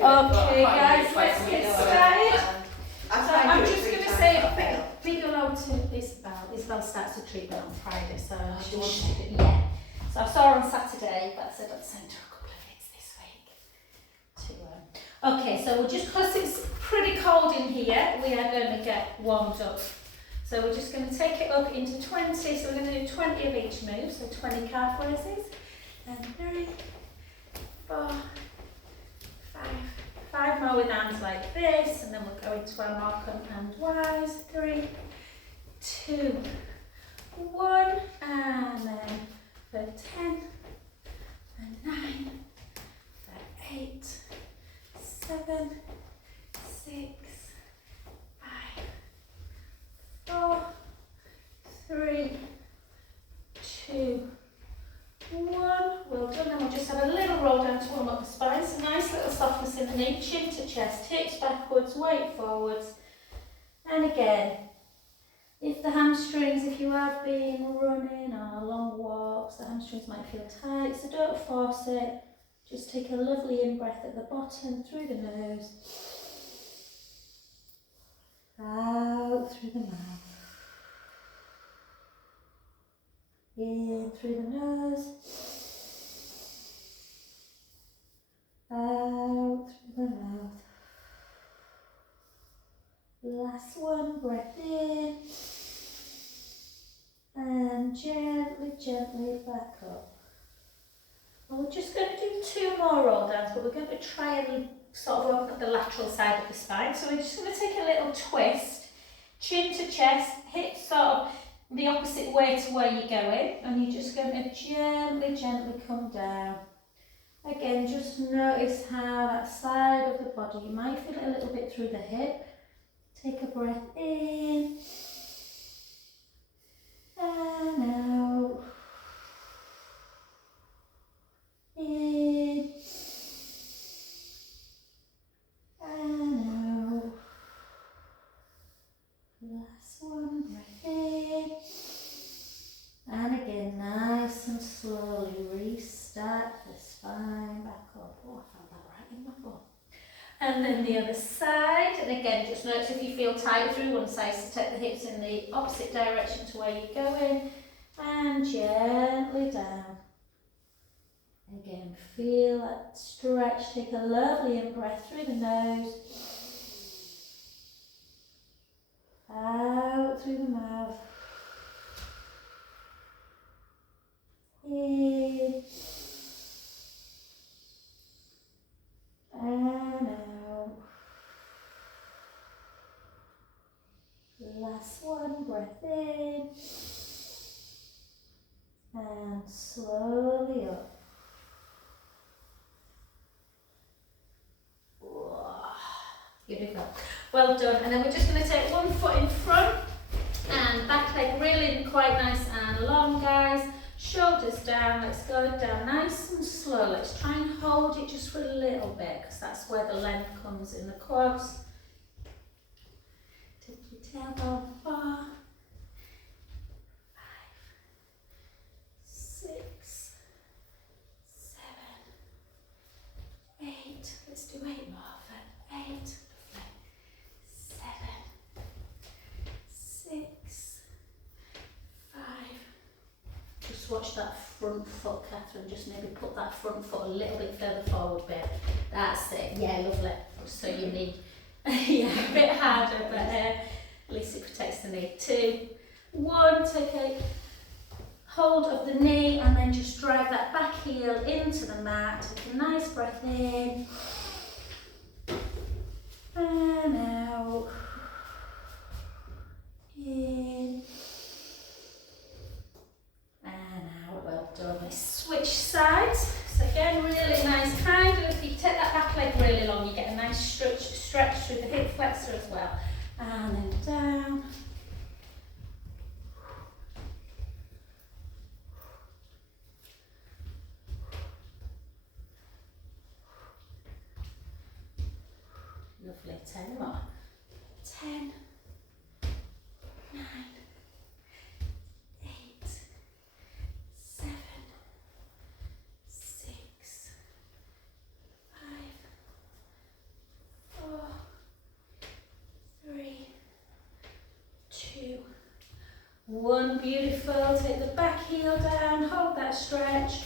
Okay, guys, let's get started. So I'm just going to say a big hello to Isabel. Isabel starts the treatment on Friday, so yeah. So I saw her on Saturday, but I said I'd send her a couple of bits this week. Okay, so just because it's pretty cold in here, we are going to get warmed up. So we're just going to take it up into 20, so we're going to do 20 of each move, so 20 calf raises. And 3, 4, 5 more with hands like this, and then we'll go into our markham and wise. 3, 2, 1, and then for 10, and 9, for 8, 7, 6, 5, 4, 3, 2, 1. Well done. Then we'll just have a little roll down to warm up the spine. So nice little softness in the knee, chin to chest, hips backwards, weight forwards. And again, if the hamstrings, if you have been running or long walks, the hamstrings might feel tight, so don't force it. Just take a lovely in-breath at the bottom, through the nose, out through the mouth. In through the nose, out through the mouth. Last one, breath in, and gently, gently back up. Well, we're just going to do 2 more roll downs, but we're going to try and sort of open up the lateral side of the spine. So we're just going to take a little twist, chin to chest, hips sort of the opposite way to where you're going, and you're just going to gently, gently come down. Again, just notice how that side of the body, you might feel it a little bit through the hip. Take a breath in, and out. In, and out. Last one, breath in. And again, nice and slowly restart the spine back up. Oh, I felt that right in my butt. And then the other side. And again, just notice if you feel tight through one side, so take the hips in the opposite direction to where you're going. And gently down. Again, feel that stretch. Take a lovely in-breath through the nose. Out through the mouth. In and out. Last one, breath in and slowly up. Beautiful. Well done. And then we're just going to take one foot in front and back leg really quite nice and long, guys. Shoulders down, let's go down nice and slow. Let's try and hold it just for a little bit, because that's where the length comes in the quads. Take your tailbone. 4, 5, 6, 7, 8. Let's do 8 more. 8, 7, 6, 5. Just watch that front foot, Catherine. Just maybe put that front foot a little bit further forward, babe. That's it. Yeah, lovely. So you need, yeah, a bit harder, but at least it protects the knee. 2, 1. Take a hold of the knee and then just drive that back heel into the mat. Take a nice breath in and out. In. Well done. Let's switch sides. So again, really nice. Kind of, if you take that back leg really long, you get a nice stretch through the hip flexor as well. And then down. Lovely. 10 more. 10, 9, 8, 7, 6, 5, 1, beautiful. Take the back heel down, hold that stretch.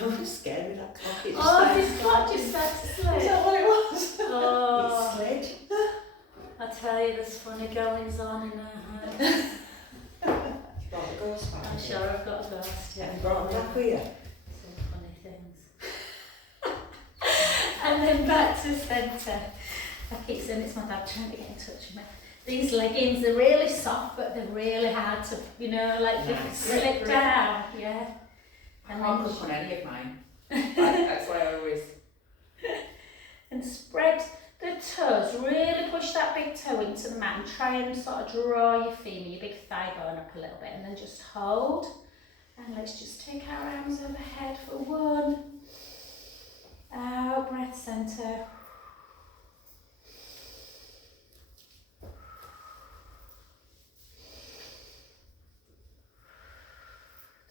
I was scared with that clock. It just Oh, this clock just started to slip. Is that what it was? Oh, It slid. I tell you, there's funny goings on in our house. You brought a ghost back. I'm sure I've got a ghost, yeah. Have you brought them back with you? Some funny things. And then back to centre. I keep saying it's my dad trying to get in touch with me. These leggings are really soft, but they're really hard to, you know, like you can slip down. Yeah. I can't cook on any of mine. That's why I always. And spread the toes. Really push that big toe into the mat and try and sort of draw your femur, your big thigh bone up a little bit, and then just hold. And let's just take our arms overhead for 1. Out, breath centre.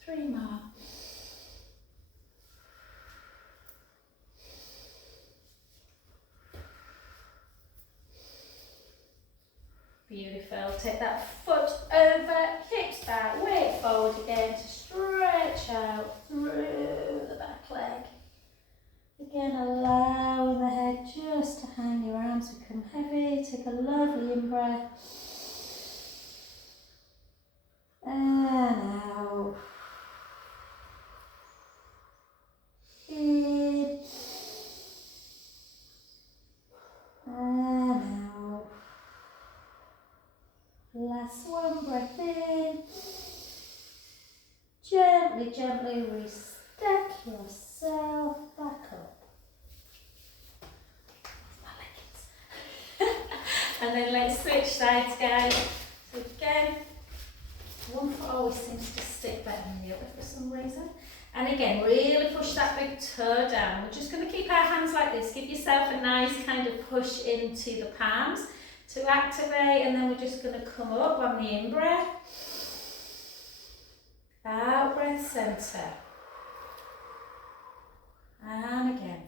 3 more. Beautiful. Take that foot over, hips back, weight forward again to stretch out through the back leg. Again, allowing the head just to hang, your arms become heavy. Take a lovely in-breath. And out. In. And out. Last one, breath in. Gently, gently restep yourself back up. My leggings. And then let's switch sides, guys. So again, one foot always seems to stick better than the other for some reason. And again, really push that big toe down. We're just going to keep our hands like this. Give yourself a nice kind of push into the palms to activate, and then we're just going to come up on the in-breath. Out, breath centre. And again.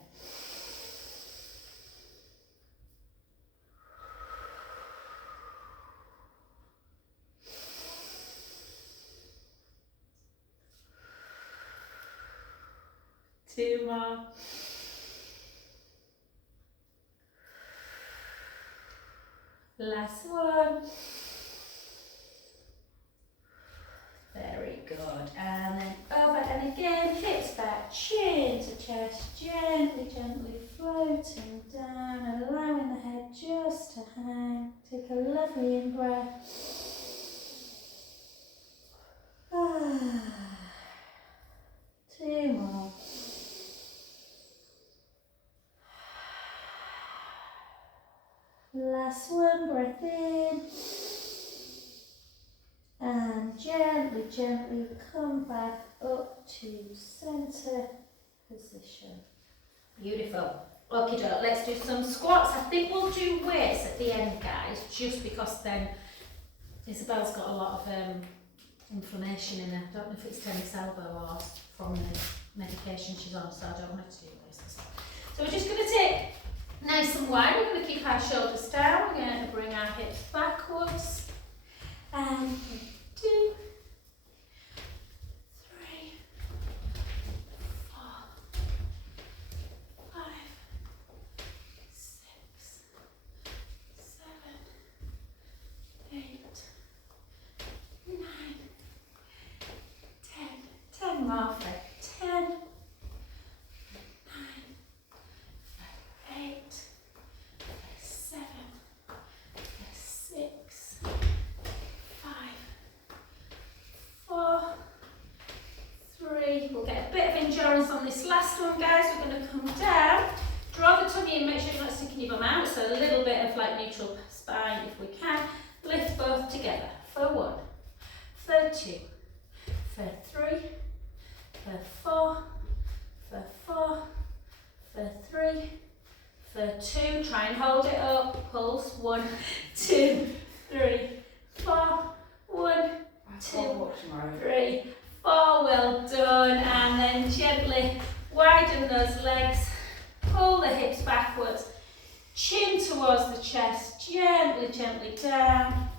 Two more. Last one. Very good. And then over and again, hips back, chin to chest, gently, gently floating down, allowing the head just to hang. Take a lovely in-breath. Two more. Last one, breath in. And gently, gently come back up to centre position. Beautiful. Okay, let's do some squats. I think we'll do weights at the end, guys, just because then Isabel's got a lot of inflammation in her. I don't know if it's tennis elbow or from the medication she's on, so I don't want her to do weights. So we're just going to take nice and wide. We're going to keep our shoulders down. We're going to bring our hips backwards. And 2, 3, 4, 5, 6, 7, 8, 9, 10. 10 more for 10, 9, 8, 7, 6, 5, 4, 3. We'll get a bit of endurance on this last one, guys. We're going to come down, draw the tummy in, make sure you're not sticking your bum out, so a little bit of like neutral spine if we can. Lift both together for 1, for 2, for 3, for 4, for 4, for 3, for 2. Try and hold it up. Pulse. 1, 2, 3, 4. 1, 2, 3, 4. Well done. And then gently widen those legs. Pull the hips backwards. Chin towards the chest, gently, gently down.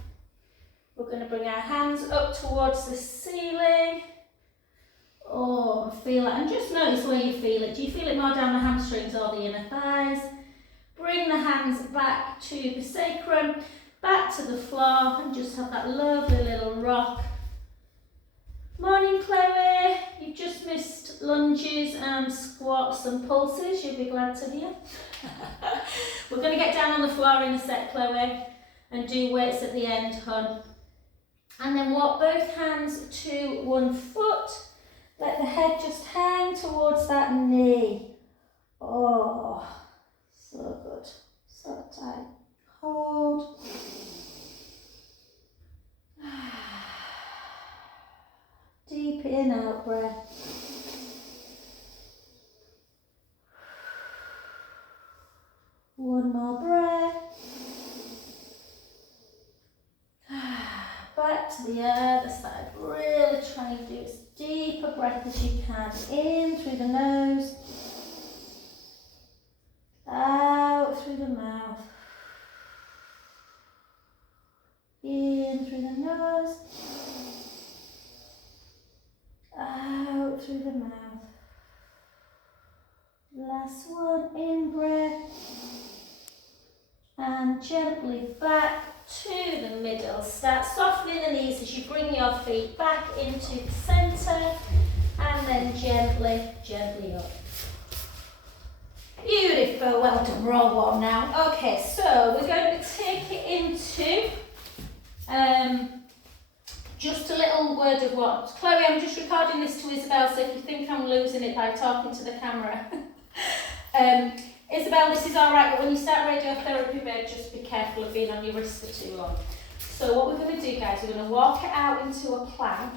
We're going to bring our hands up towards the ceiling. Oh, feel it. And just notice where you feel it. Do you feel it more down the hamstrings or the inner thighs? Bring the hands back to the sacrum, back to the floor, and just have that lovely little rock. Morning, Chloe. You've just missed lunges and squats and pulses. You'll be glad to hear. We're going to get down on the floor in a sec, Chloe, and do weights at the end, hon. And then walk both hands to one foot. Let the head just hang towards that knee. Oh, so good. So tight. Hold. Deep in, out breath. One more breath. Back to the other side. Really try and do as deep a breath as you can. In through the nose. Out through the mouth. In through the nose. Out through the mouth. Last one, in breath. And gently back to the middle. Start softening the knees as you bring your feet back into the centre. And then gently, gently up. Beautiful, well done, we're all warm now. Okay, so we're going to take it into just a little word of what. Chloe, I'm just recording this to Isabel, so if you think I'm losing it by talking to the camera. Isabel, this is alright, but when you start radiotherapy, babe, just be careful of being on your wrist for too long. So what we're going to do, guys, we're going to walk it out into a plank.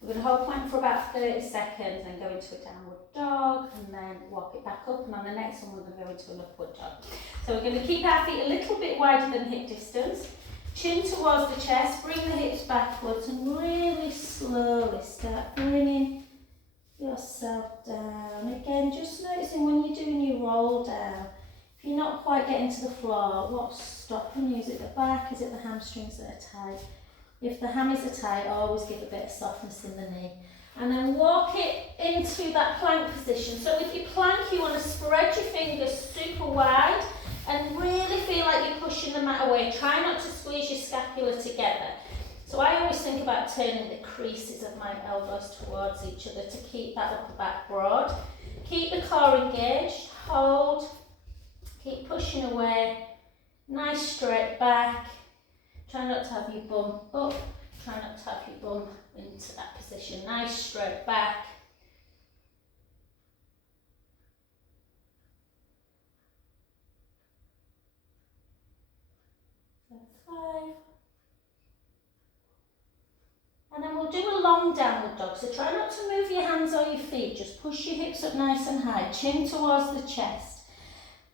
We're going to hold plank for about 30 seconds, then go into a downward dog, and then walk it back up, and on the next one we're going to go into an upward dog. So we're going to keep our feet a little bit wider than hip distance. Chin towards the chest, bring the hips backwards, and really slowly start bringing yourself down. Again, just noticing when you're doing your roll down, if you're not quite getting to the floor, what's stopping you? Is it the back? Is it the hamstrings that are tight? If the hammies are tight, always give a bit of softness in the knee. And then walk it into that plank position. So with your plank, you want to spread your fingers super wide and really feel like you're pushing the mat away. Try not to squeeze your scapula together. So I always think about turning the creases of my elbows towards each other to keep that upper back broad. Keep the core engaged, hold, keep pushing away, nice straight back. Try not to have your bum up, try not to have your bum into that position. Nice straight back. So 5. And then we'll do a long downward dog. So try not to move your hands or your feet. Just push your hips up nice and high. Chin towards the chest.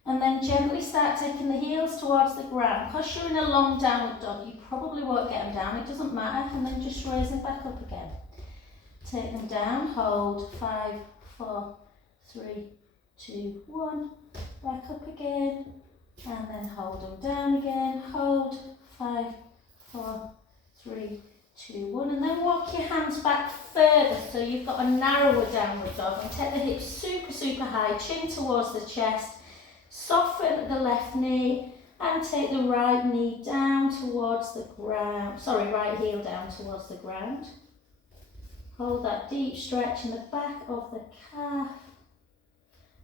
And then gently start taking the heels towards the ground. Because you're in a long downward dog, you probably won't get them down. It doesn't matter. And then just raise them back up again. Take them down. Hold. 5, 4, 3, 2, 1. Back up again. And then hold them down again. Hold. 5, 4, 3, 2, 1, and then walk your hands back further so you've got a narrower downward dog, and take the hips super high, chin towards the chest, soften the left knee and take the right knee down towards the ground, right heel down towards the ground. Hold that deep stretch in the back of the calf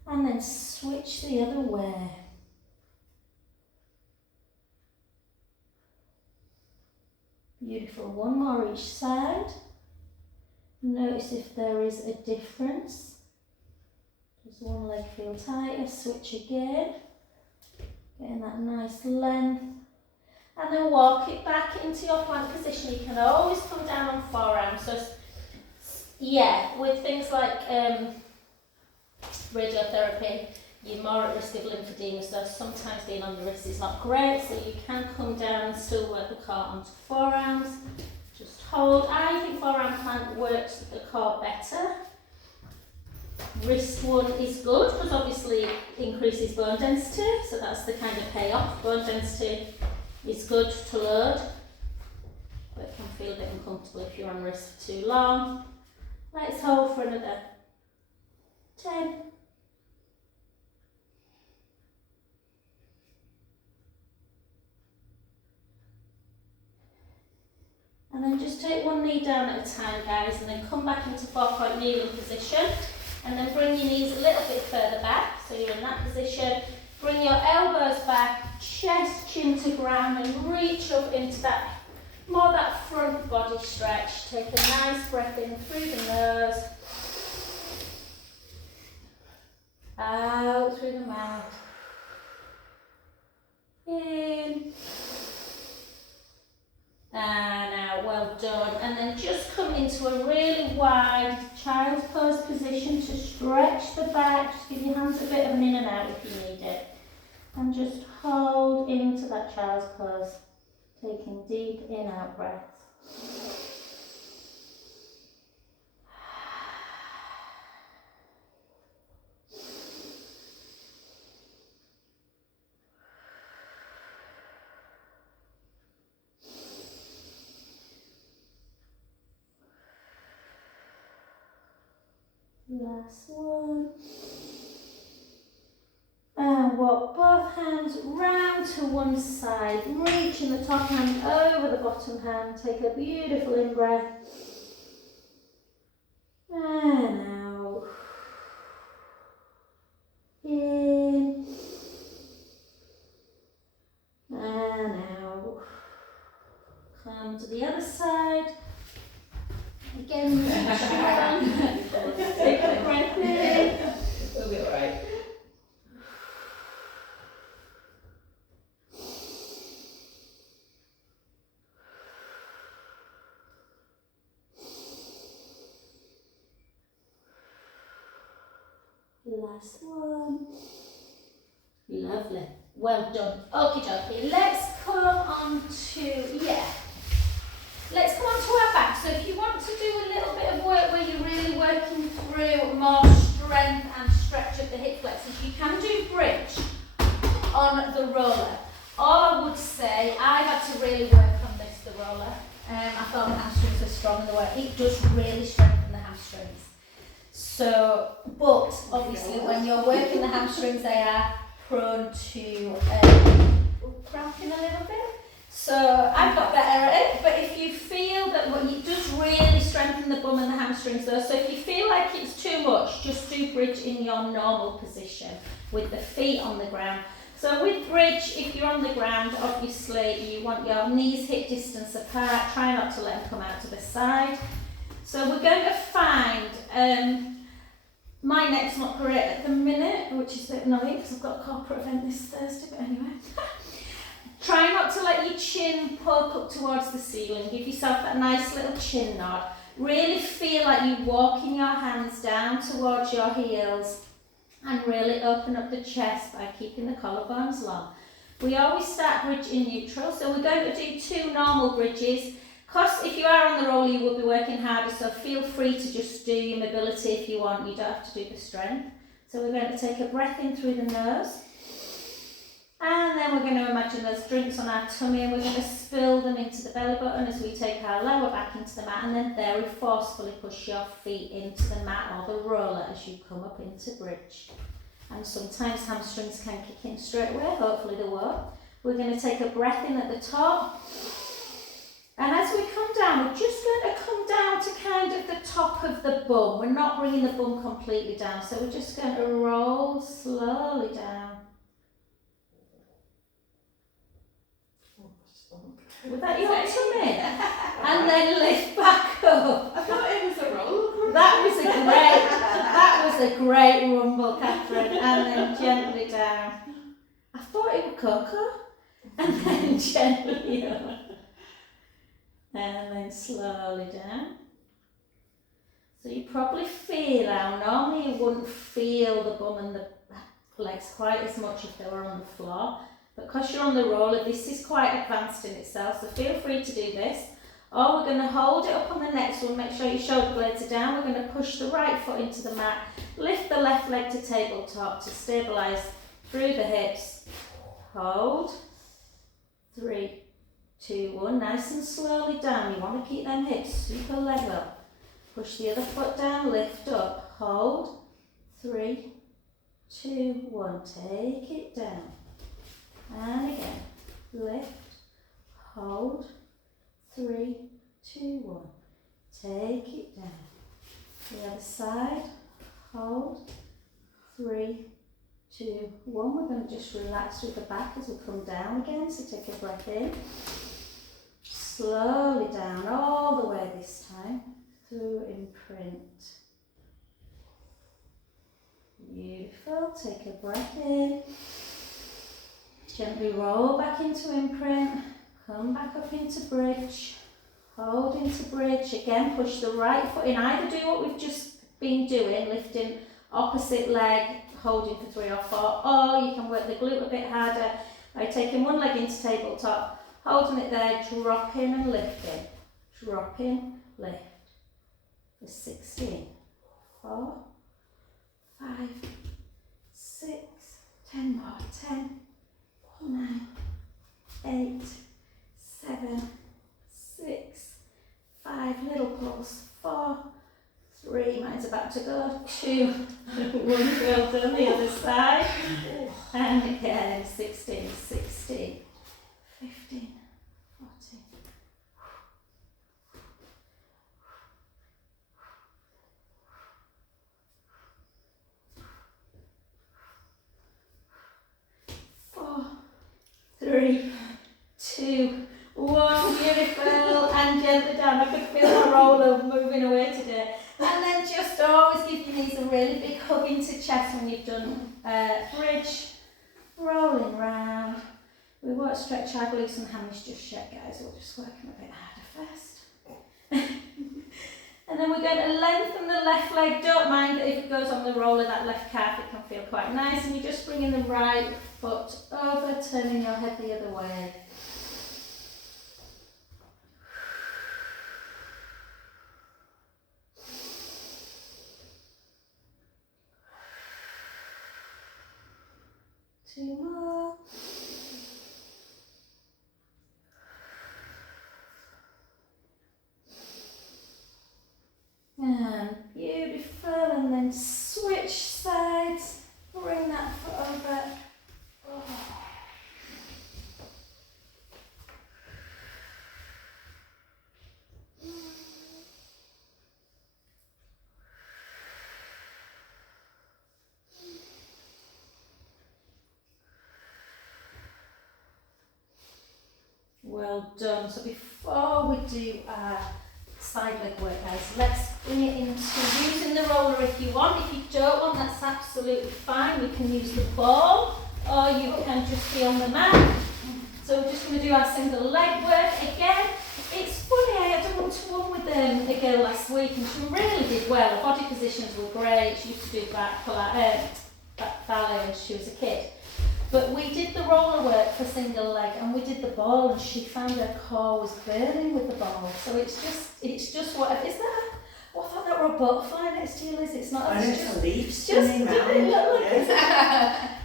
and then switch the other way. Beautiful, one more each side. Notice if there is a difference. Does one leg feel tighter? Switch again. Getting that nice length. And then walk it back into your plank position. You can always come down on forearms. So, yeah, with things like radiotherapy, you're more at risk of lymphedema, so sometimes being on the wrist is not great, so you can come down and still work the core onto forearms. Just hold. I think forearm plank works the core better. Wrist one is good because obviously it increases bone density, so that's the kind of payoff. Bone density is good to load, but it can feel a bit uncomfortable if you're on wrist for too long. Let's hold for another 10. And then just take one knee down at a time, guys, and then come back into 4-point kneeling position. And then bring your knees a little bit further back, so you're in that position. Bring your elbows back, chest, chin to ground, and reach up into that, more that front body stretch. Take a nice breath in through the nose, out through the mouth, in, and out. Well done. And then just come into a really wide child's pose position to stretch the back. Just give your hands a bit of an in and out if you need it. And just hold into that child's pose, taking deep in-out breaths. Last one. And walk both hands round to one side, reaching the top hand over the bottom hand. Take a beautiful in-breath. And out. In. And out. Come to the other side. Again, take a breath in. It'll be alright. Last one. Lovely. Well done. Okie dokie. Let's come on to, let's come on to our back. So if you want to do a little bit of work where you're really working through more strength and stretch of the hip flexors, you can do bridge on the roller. All I would say, I've had to really work on this, the roller. I thought the hamstrings were strong in the way. It does really strengthen the hamstrings. So, but obviously when you're working the hamstrings, they are prone to cramping a little bit. So I've got better at it, but if you feel that it does really strengthen the bum and the hamstrings though, so if you feel like it's too much, just do bridge in your normal position with the feet on the ground. So with bridge, if you're on the ground, obviously you want your knees hip distance apart, try not to let them come out to the side. So we're going to find, my neck's not great at the minute, which is a bit annoying because I've got a corporate event this Thursday, but anyway. Try not to let your chin poke up towards the ceiling. Give yourself that nice little chin nod. Really feel like you're walking your hands down towards your heels and really open up the chest by keeping the collarbones long. We always start bridge in neutral, so we're going to do 2 normal bridges. Because if you are on the roller, you will be working harder, so feel free to just do your mobility if you want. You don't have to do the strength. So we're going to take a breath in through the nose. And then we're going to imagine those drinks on our tummy and we're going to spill them into the belly button as we take our lower back into the mat and then very forcefully push your feet into the mat or the roller as you come up into bridge. And sometimes hamstrings can kick in straight away, hopefully they won't. We're going to take a breath in at the top. And as we come down, we're just going to come down to kind of the top of the bum. We're not bringing the bum completely down, so we're just going to roll slowly down. Was that your tummy? And then lift back up. I thought it was a roll. That was a great rumble, Catherine. And then gently down. I thought it was cocoa. And then gently up. And then slowly down. So you probably feel how normally you wouldn't feel the bum and the legs quite as much if they were on the floor. But because you're on the roller, this is quite advanced in itself, so feel free to do this. Or we're going to hold it up on the next one, make sure your shoulder blades are down. We're going to push the right foot into the mat, lift the left leg to tabletop to stabilise through the hips. Hold. 3, 2, 1. Nice and slowly down. You want to keep them hips super level. Push the other foot down, lift up. Hold. 3, 2, 1. Take it down. And again. Lift. Hold. 3, 2, 1. Take it down. The other side. Hold. 3, 2, 1. We're going to just relax through the back as we come down again. So take a breath in. Slowly down all the way this time. Through imprint. Beautiful. Take a breath in. Gently roll back into imprint. Come back up into bridge. Hold into bridge. Again, push the right foot in. Either do what we've just been doing, lifting opposite leg, holding for 3 or 4, or you can work the glute a bit harder by taking one leg into tabletop, holding it there, dropping and lifting. Dropping, lift. For 16. 4, 5, 6, 10 more. 10, 9, 8, 7, 6, 5, little pulse, 4, 3, mine's about to go, 2, 1, well done, the other side, and again, 16, 16, 15, 14, 4, 3, 2, 1, beautiful, and gently down. I could feel my roller moving away today. And then just always give your knees a really big hug into chest when you've done bridge, rolling round. We won't stretch our glutes and hammies just yet, guys. We'll just work them a bit harder first. And then we're going to lengthen the left leg. Don't mind that if it goes on the roller, that left calf, it can feel quite nice. And you're just bringing the right foot over, turning your head the other way. Two more. And beautiful, and then switch sides, bring that foot over. Oh. Well done. So before we do our side leg work, guys, let's bring it into using the roller if you want. If you don't want, that's absolutely fine. We can use the ball, or you can just be on the mat. So we're just going to do our single leg work again. It's funny, I had a one-to-one with a girl last week, and she really did well. Her body positions were great. She used to do back ballet when she was a kid. But we did the roller work for single leg, and we did the ball, and she found her core was burning with the ball. So it's just what is that? Oh, I thought that were a butterfly next to you, Liz. It's not. It's just a leaf it spinning round. look like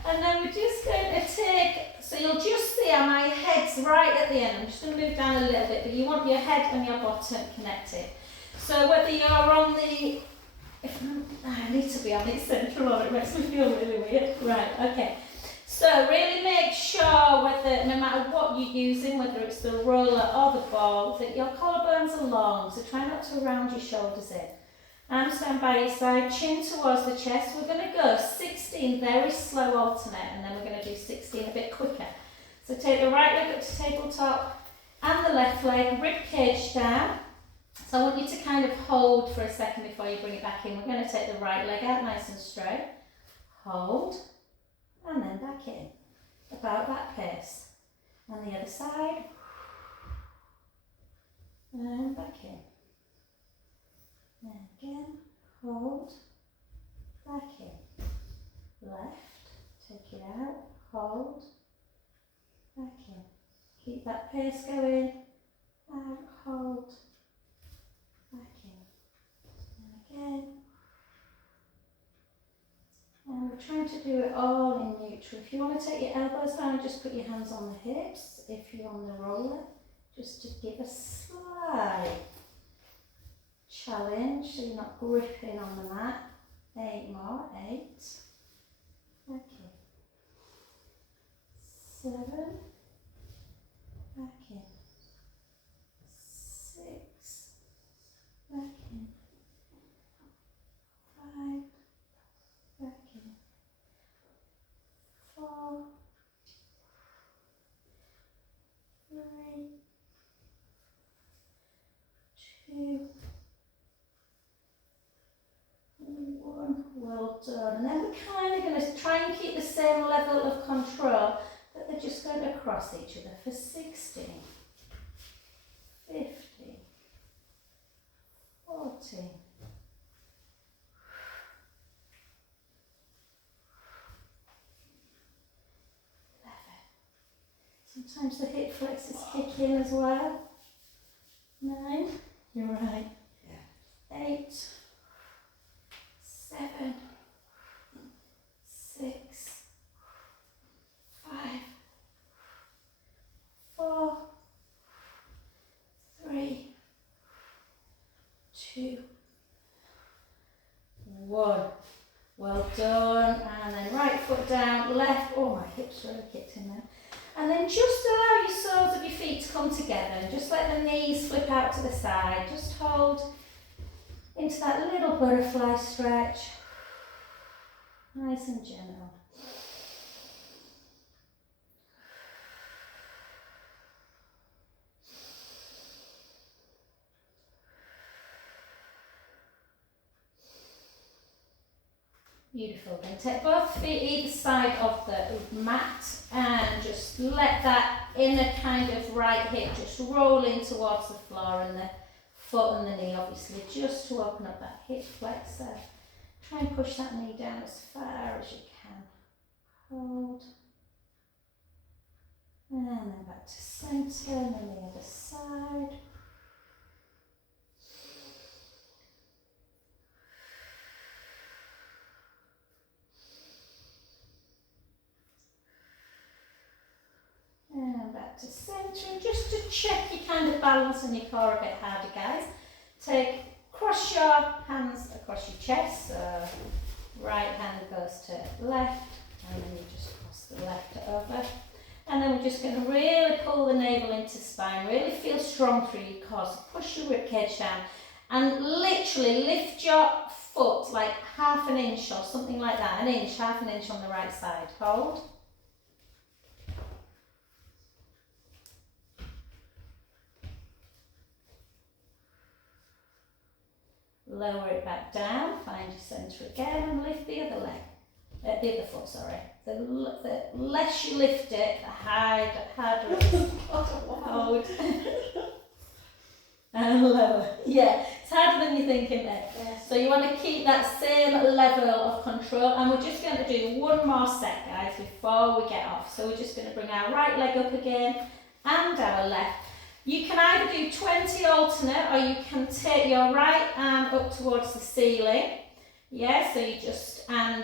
And then we're just going to take. So you'll just see how my head's right at the end. I'm just going to move down a little bit, but you want your head and your bottom connected. So whether you're on the, I need to be on it central on it makes me feel really weird. Right. Okay. So really make sure whether, no matter what you're using, whether it's the roller or the ball, that your collarbones are long. So try not to round your shoulders in. Arms down by your side, chin towards the chest. We're going to go 16, very slow alternate, and then we're going to do 16 a bit quicker. So take the right leg up to tabletop and the left leg, rib cage down. So I want you to kind of hold for a second before you bring it back in. We're going to take the right leg out nice and straight. Hold. And then back in, about that pace. And the other side, and back in. And again, hold, back in. Left, take it out, hold, back in. Keep that pace going, out, hold, back in, and again. And we're trying to do it all in neutral. If you want to take your elbows down, just put your hands on the hips. If you're on the roller, just to give a slight challenge so you're not gripping on the mat. 8 more, 8. Okay. 7. Back in. 6. Back in. 5. Back in. 4. 3. 2. 1. Well done. And then we're kind of going to try and keep the same level of control, but they're just going to cross each other for 60, 50, 40, 11. Sometimes the hip flexors kick in as well. 9. You're right. Yeah. 8. 7. 6. 5. 4. 3. 2. 1. Well done. And then right foot down, left. Oh, my hips really kicked in there. And then just allow your soles of your feet to come together and just let the knees flip out to the side. Just hold into that little butterfly stretch. Nice and gentle. Beautiful. Then take both feet either side of the mat and just let that inner kind of right hip just roll in towards the floor, and the foot and the knee obviously just to open up that hip flexor. Try and push that knee down as far as you can. Hold. And then back to centre and then the other side. And back to centre, and just to check your kind of balance and your core a bit harder, guys. Cross your hands across your chest, so right hand goes to left, and then you just cross the left over. And then we're just going to really pull the navel into spine, really feel strong through your core, so push your ribcage down, and literally lift your foot like half an inch or something like that, an inch, half an inch on the right side. Hold. Lower it back down, find your centre again, and lift the other leg. The other foot, sorry. The less you lift it, the harder it is. Hold. And lower. Yeah, it's harder than you think, isn't it? Yes. So you want to keep that same level of control, and we're just going to do one more set, guys, before we get off. So we're just going to bring our right leg up again, and our left. You can either do 20 alternate, or you can take your right arm up towards the ceiling. Yeah, so you just, and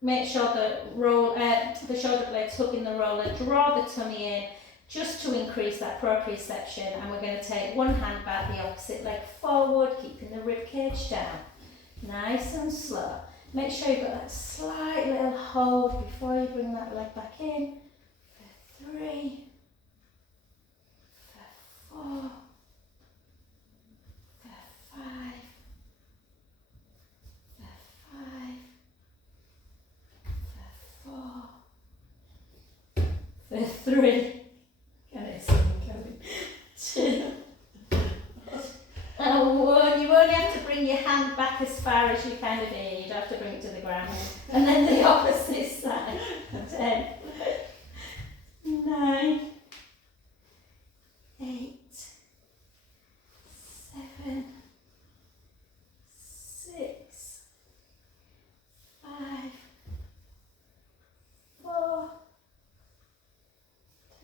make sure the shoulder blades hook in the roller, draw the tummy in, just to increase that proprioception. And we're going to take one hand back, the opposite leg forward, keeping the rib cage down. Nice and slow. Make sure you've got that slight little hold before you bring that leg back in. For 3. 4, 5, 4, 3, can I see you going? 2, and 1. You only have to bring your hand back as far as you kind of need. You don't have to bring it to the ground. And then the opposite side. 10, 9, 8, 7, 6, 5, 4,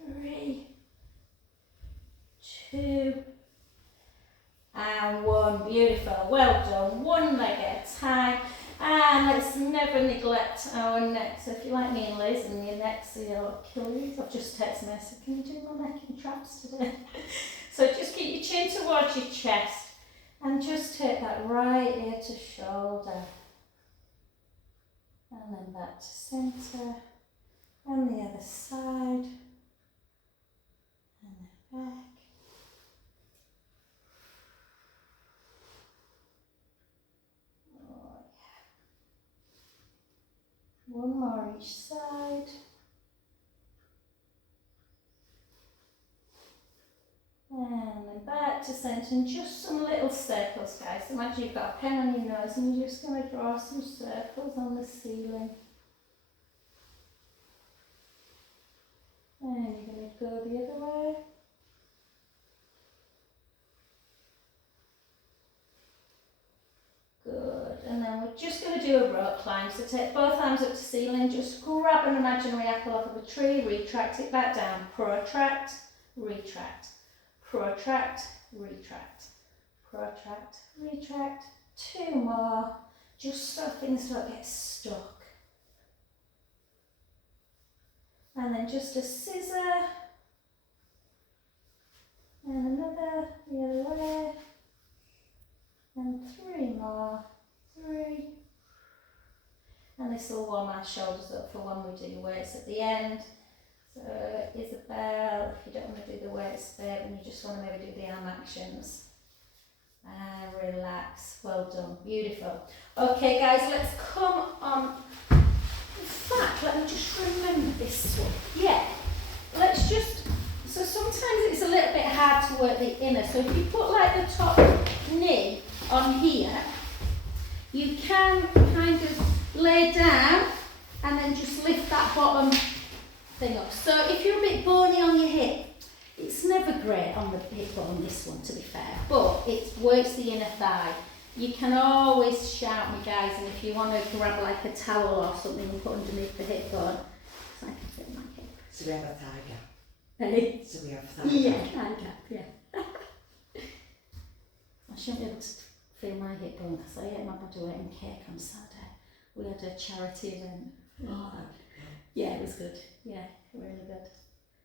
3, neck. So if you like me and Liz and your neck's Achilles, I've just texted me, so can you do my neck in traps today? So just keep your chin towards your chest and just take that right ear to shoulder. And then back to centre. And the other side. And then back. Oh, yeah. One more each side. And then back to centre, and just some little circles, guys. Imagine you've got a pen on your nose and you're just going to draw some circles on the ceiling. And you're going to go the other way. Good. And then we're just going to do a rope climb. So take both arms up to ceiling, just grab an imaginary apple off of a tree, retract it back down, protract, retract. Protract, retract, protract, retract. 2 more, just so things don't get stuck. And then just a scissor, and another the other way, and 3 more, 3. And this will warm our shoulders up for when we do weights at the end. So Isabel, if you don't want to do the weights bit and you just want to maybe do the arm actions. And relax. Well done. Beautiful. Okay guys, let's come on. In fact, let me just remember this one. Yeah. Let's just, so sometimes it's a little bit hard to work the inner. So if you put like the top knee on here, you can kind of lay down and then just lift that bottom thing up. So if you're a bit bony on your hip, it's never great on the hip bone, this one to be fair, but it works the inner thigh. You can always shout me guys, and if you want to grab like a towel or something and put underneath the hip bone, so I can fit my hip. So we have a thigh gap. Hey? So we have a thigh gap. Yeah, thigh gap, yeah. I shouldn't be able to feel my hip bone because I ate my body weight in cake on Saturday. We had a charity event. Oh, yeah, it was good. Yeah, really good.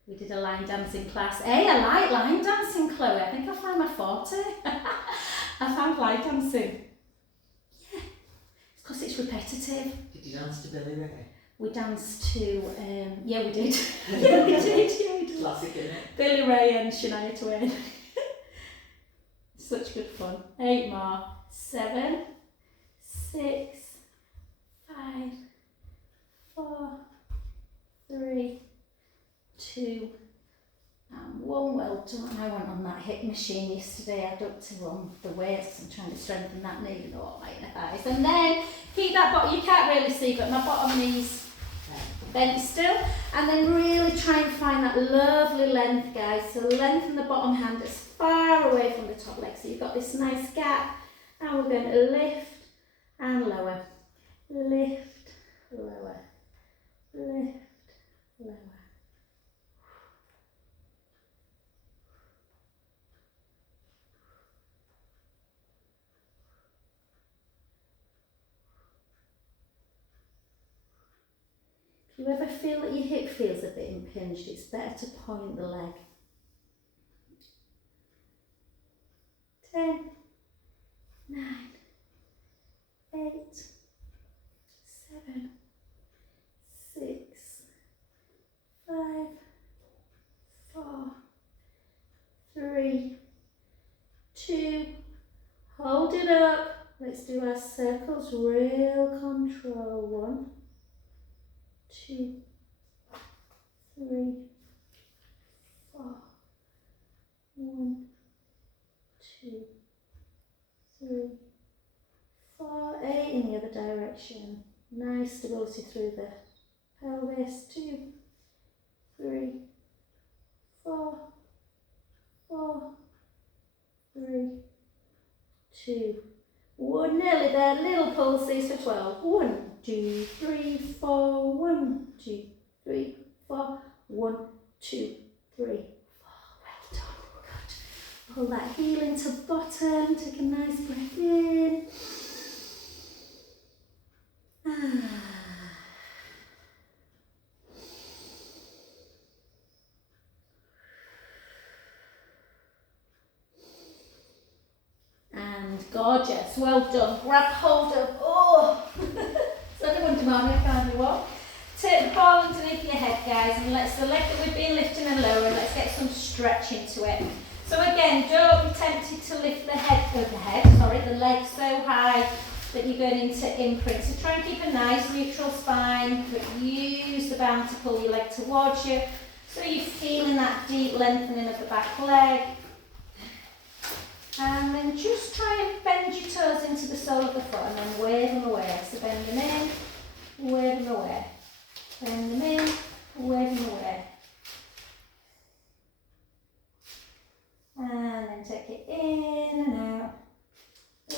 We did a line dancing class. Hey, I like line dancing, Chloe. I think I found my forte. I found line dancing. Yeah, it's because it's repetitive. did you dance to Billy Ray? We danced to, yeah, we did. Yeah, we did. Yeah, we did. Classic, isn't it? Billy Ray and Shania Twain. Such good fun. 8 more. 7, 6, 5, 4, 3, 2, and 1. Well done. I went on that hip machine yesterday. I ducked to the weights. I'm trying to strengthen that knee and all my inner thighs. And then keep that bottom. You can't really see, but my bottom knees bent still. And then really try and find that lovely length, guys. So lengthen the bottom hand as far away from the top leg. So you've got this nice gap. And we're going to lift and lower. Lift, lower. Lift, lower. If you ever feel that your hip feels a bit impinged, it's better to point the leg. 10, 9, 8, 7, 6, 5, 4, 3, 2, hold it up. Let's do our circles, real control. 1, 2, 3, 4, 1, 2, 3, 4, 8 in the other direction. Nice stability through the pelvis. 2, 3, 4, 4, 3, 2, 1. Nearly there. Little pulses for 12. 1, 2, 3, 4. 1, 2, 3, 4. 1, 2, 3, 4. Well done. Good. Pull that heel into bottom. Take a nice breath in. Gorgeous. Well done. Grab hold of, oh, so everyone demanding a kind of walk. Take the ball underneath your head, guys, and let's the leg that we've been lifting and lowering, let's get some stretch into it. So again, don't be tempted to lift the leg so high that you're going into imprint. So try and keep a nice neutral spine, but use the band to pull your leg towards you. So you're feeling that deep lengthening of the back leg. And then just try and bend your toes into the sole of the foot and then wave them away. So bend them in, wave them away. Bend them in, wave them away. And then take it in and out,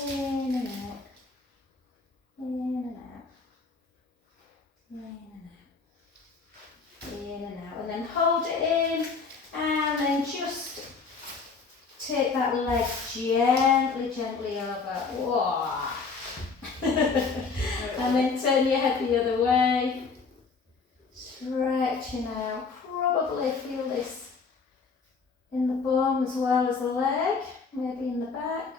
in and out, in and out, in and out, in and out. And then hold it in and then just take that leg gently over. Whoa. And then turn your head the other way. Stretching out. Probably feel this in the bum as well as the leg, maybe in the back.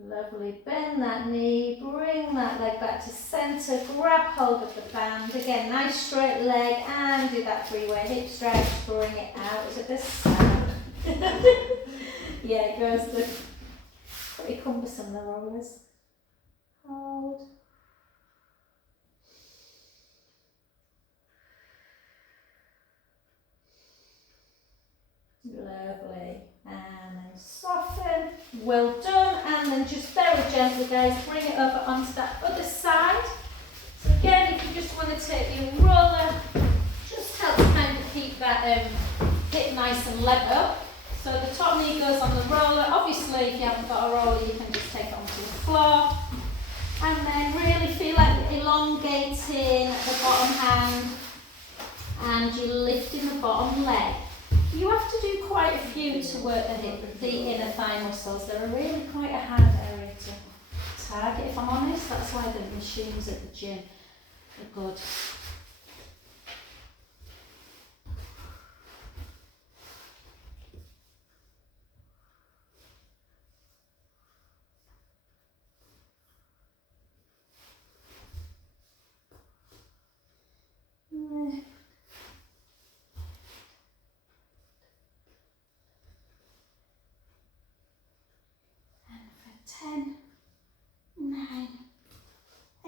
Lovely, bend that knee, bring that leg back to centre, grab hold of the band. Again, nice straight leg and do that three-way hip stretch, bring it out to the side. Yeah, it goes good. Pretty cumbersome, the rollers. Hold. Lovely. And then soften. Well done. And then just very gently, guys, bring it over onto that other side. So again, if you just want to take your roller, just helps kind of keep that hip nice and level. So the top knee goes on the roller. Obviously, if you haven't got a roller, you can just take it onto the floor. And then really feel like you're elongating the bottom hand and you're lifting the bottom leg. You have to do quite a few to work the inner thigh muscles. They're really quite a hard area to target, if I'm honest. That's why the machines at the gym are good. And for 10, 9,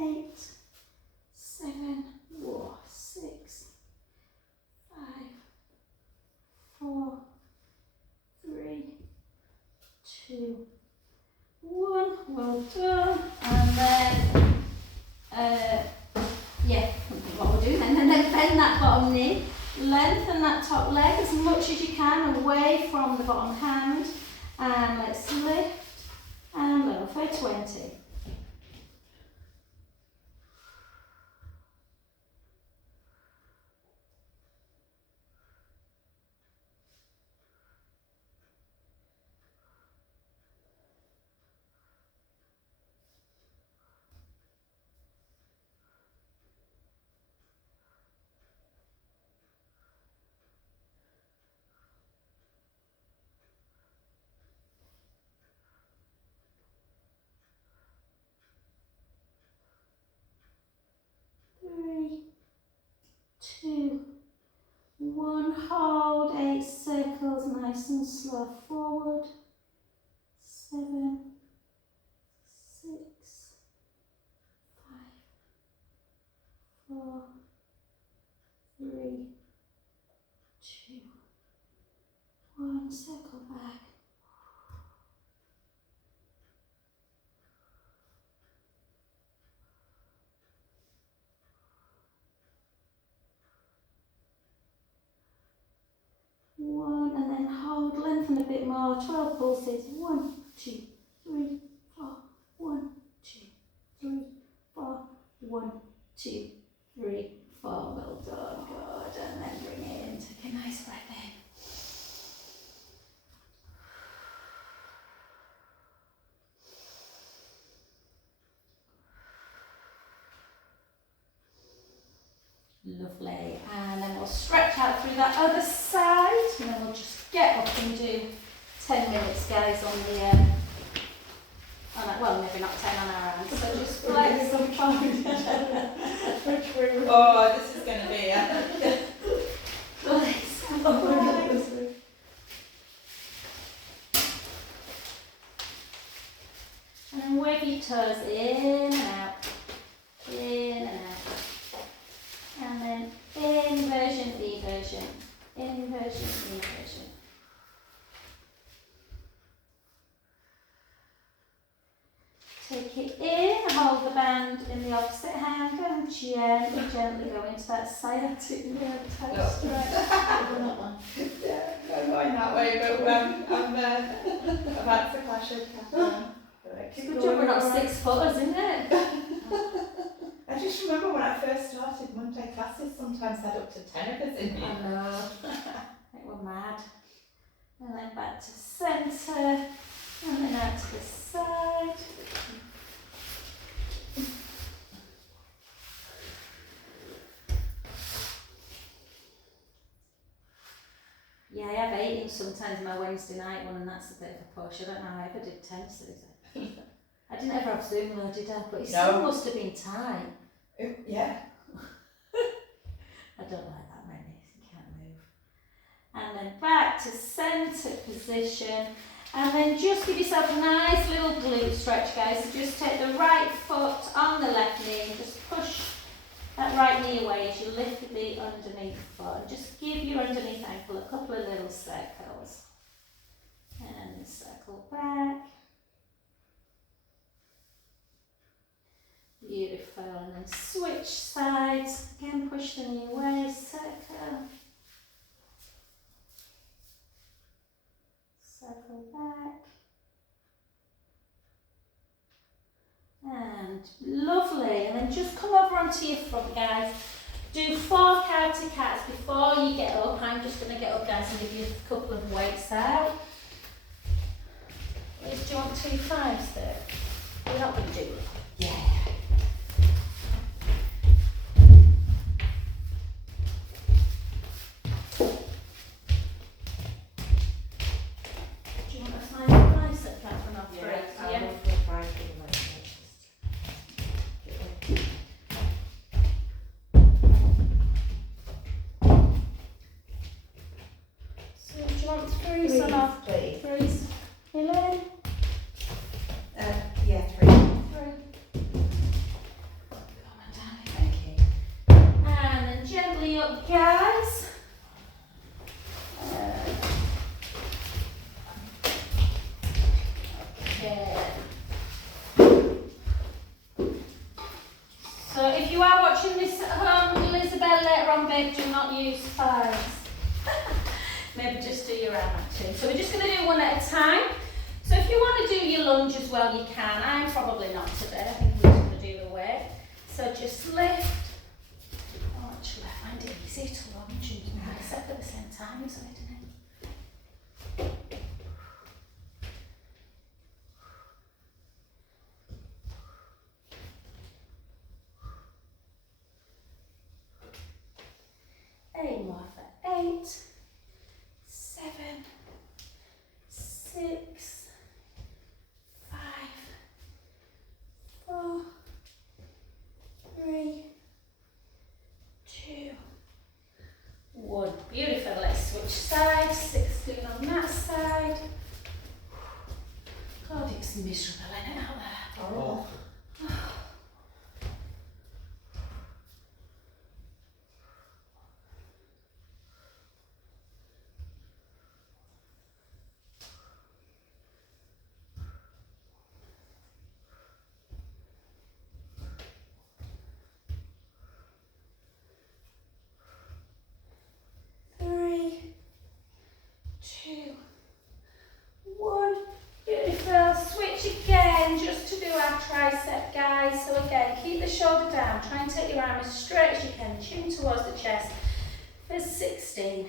8, 7, 6, 5, 4, 3, 2, 1. Well done. And then, what we'll do then. And then bend that bottom knee. Lengthen that top leg as much as you can away from the bottom hand. And let's lift and lower for 20. Three, 2, 1. Hold 8 circles, nice and slow forward. 7, 6, 5, 4, 3, 2, 1. Circle back. One, and then hold, lengthen a bit more. 12 pulses. 1, 2, 3, 4. 1, 2, 3, 4. 1, 2, 3, 4. Well done, good. And then bring it in. Take a nice breath in. Lovely. Lovely. And then we'll stretch out through that other side, and then we'll just get up and do 10 minutes, guys, on the, well, maybe not 10 on our hands, so just flex some fine. Oh, this is going to be Flex some fine. And then wave your toes in and out, in and out. And then inversion, eversion, inversion, eversion. Take it in, hold the band in the opposite hand and gently, gently go into that side activity. Toe stretch. Yeah, I'm going that way, but I'm about to clash with Catherine. It's a good job we're not 6 footers, isn't it? I just remember when I first started Monday classes, sometimes had up to 10 of us in here. I know. It were mad. And then back to centre, and then out to the side. Yeah, I have 8 sometimes my Wednesday night one, and that's a bit of a push. I don't know how I ever did 10 Susie. I didn't ever have Zoom though, did I? But it still must have been tight. Yeah. I don't like that many, you can't move. And then back to centre position. And then just give yourself a nice little glute stretch, guys. So just take the right foot on the left knee and just push that right knee away as you lift the underneath foot. And just give your underneath ankle a couple of little circles. And then circle back. Beautiful. And then switch sides. Again, push the knee away, circle. Circle back. And lovely. And then just come over onto your front, guys. Do 4 counter cats before you get up. I'm just going to get up, guys, and give you a couple of weights out. Liz, do you want 2 5s there? You're not going to do it. Yeah. Yeah, 3. And then gently up, guys. Okay. So if you are watching this at home, Elizabeth, later on, babe, do not use 5s. Maybe just do your arm action. So we're just going to do one at a time. So if you want to do your lunge as well, you can. I'm probably not today. I think we're just going to do the weight. So just lift. Oh, actually, I find it easy to lunge and accept at the same time, isn't it? Eight more for 8, 7, 6, 5, 4, 3, 2, 1. Beautiful. Let's switch sides. 16 on that side. God, it's miserable, isn't it, out there? Oh. Tricep, guys. So again, keep the shoulder down. Try and take your arm as straight as you can. Chin towards the chest for 16.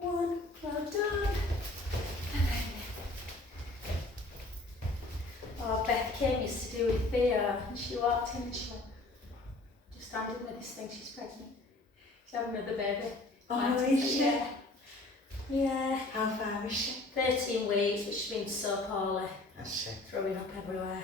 1, well done. Oh, Beth came used to do with Theo, and she walked in and she went, just standing with this thing, she's pregnant. She's having another baby. Oh, is she? Yeah. Yeah. How far is she? 13 weeks, but she's been so poorly, That's she. throwing up everywhere.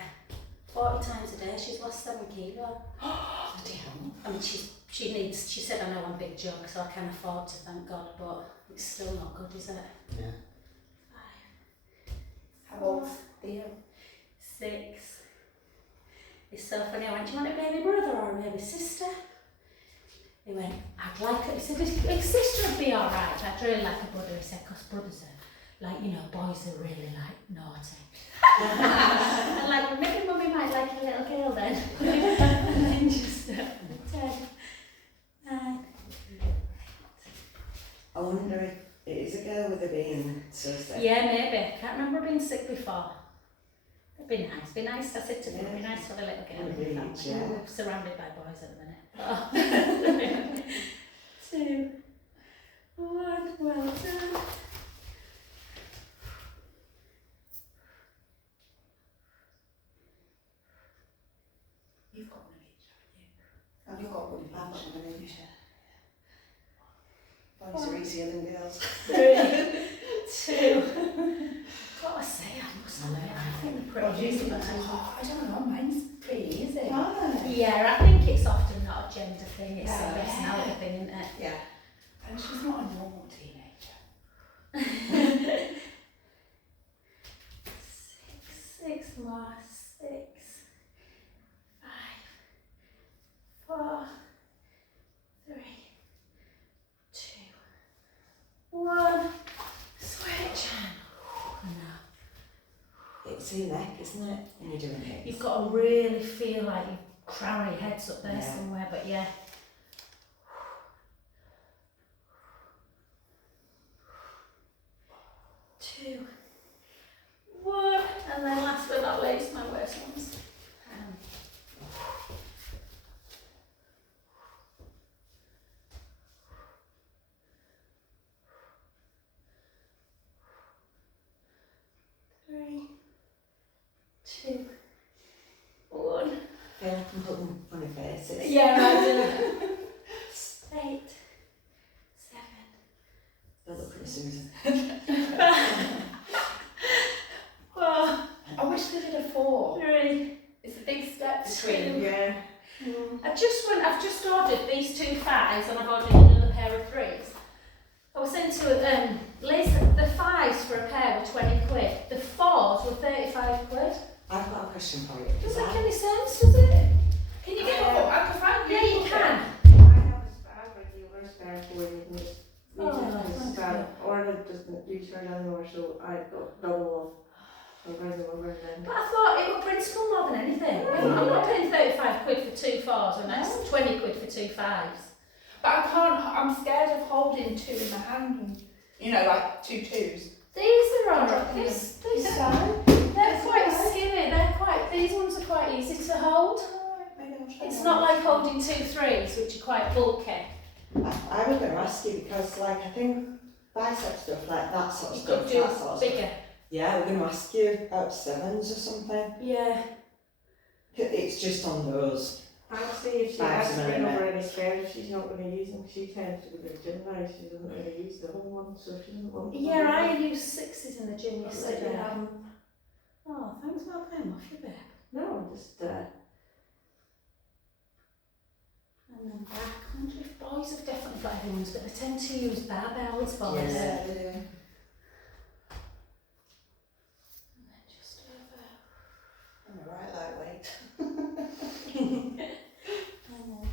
40 times a day, she's lost 7 kilos. Bloody hell. I mean, she said, I know I'm a big joke, so I can afford to, thank God, but it's still not good, is it? Yeah. 5, How old's Theo? 6. It's so funny. I went, do you want a baby brother or a baby sister? He went, I'd like it. He said, his sister would be alright. I'd really like a brother. He said, because brothers are, like, you know, boys are really, like, naughty. I'm like, well, maybe mummy might like a little girl then. And then just 10, 9. I wonder if it is a girl with her being so sick. Yeah, maybe. I can't remember being sick before. It'd be nice. Be nice. I said to them, it'd be nice to have a little girl in the family. Yeah. We're surrounded by boys at the minute. Oh. 2, 1, well done. You've got one of each, haven't you? You've got one of I've each. got one of each. Boys are easier than girls. 3, 2. Gotta say, I must admit, I think they're pretty easy. But I don't know, mine's pretty easy. yeah, I think it's often not a gender thing, it's a personality thing, isn't it? Yeah. And she's not a normal teenager. 6 more, 6, 5, 4, 3, 2, 1. Switch. It's your neck, isn't it? When you're doing it. You've got to really feel like you crown your head's up there Yeah. somewhere, but yeah. 2, 1, and then last but not least, my worst ones. 3, 2, 1. Yeah, I can put them on your faces. Yeah, I do. 8, 7. They'll look pretty Susan. Oh, I wish they did a 4. 3. It's a big step between. Yeah. I've just ordered these 2 5s and I've ordered another pair of 3s. I was saying to Lisa, the 5s for a pair were 20 quid. The 4s were 35 quid. I've got a question for you. Does that make any sense, does it? Can you get Oh, I can find Yeah, you can. I have a spare regular spare for you. Oh, thank you. Ordered doesn't use her anymore, so I got double of regular over then. But I thought it was principal more than anything. I'm not paying 35 quid for 2 4s and that's 20 quid for 2 5s. But I can't, I'm scared of holding 2 in my hand and, you know, like 2 2s. These are alright. Dropping These them. they're quite skinny. These ones are quite easy to hold. It's not like holding 2 3s, which are quite bulky. I was going to ask you because, like, I think bicep stuff like that sort of You stuff. could do that sort of bigger. Stuff. Yeah, we're going to ask you about 7s or something. Yeah. It's just on those. I'd say if she Five has to to bring nine over any spares, she's not going to use them. She tends to go to the gym now, she doesn't really use the whole one, so she doesn't want them. Yeah, I used 6s in the gym Let you yesterday. have 'em. Oh, thanks for paying off you, babe. No, just And then back. I wonder if boys have definitely got everyone's, but they tend to use barbells, boys. Yeah. And then just over. I'm a right lightweight. And then in.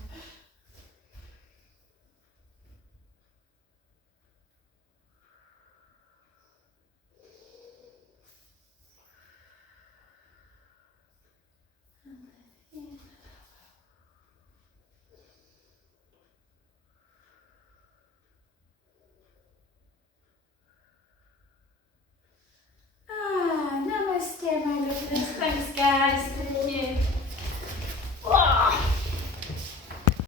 Namaste, my listeners. Thanks, guys.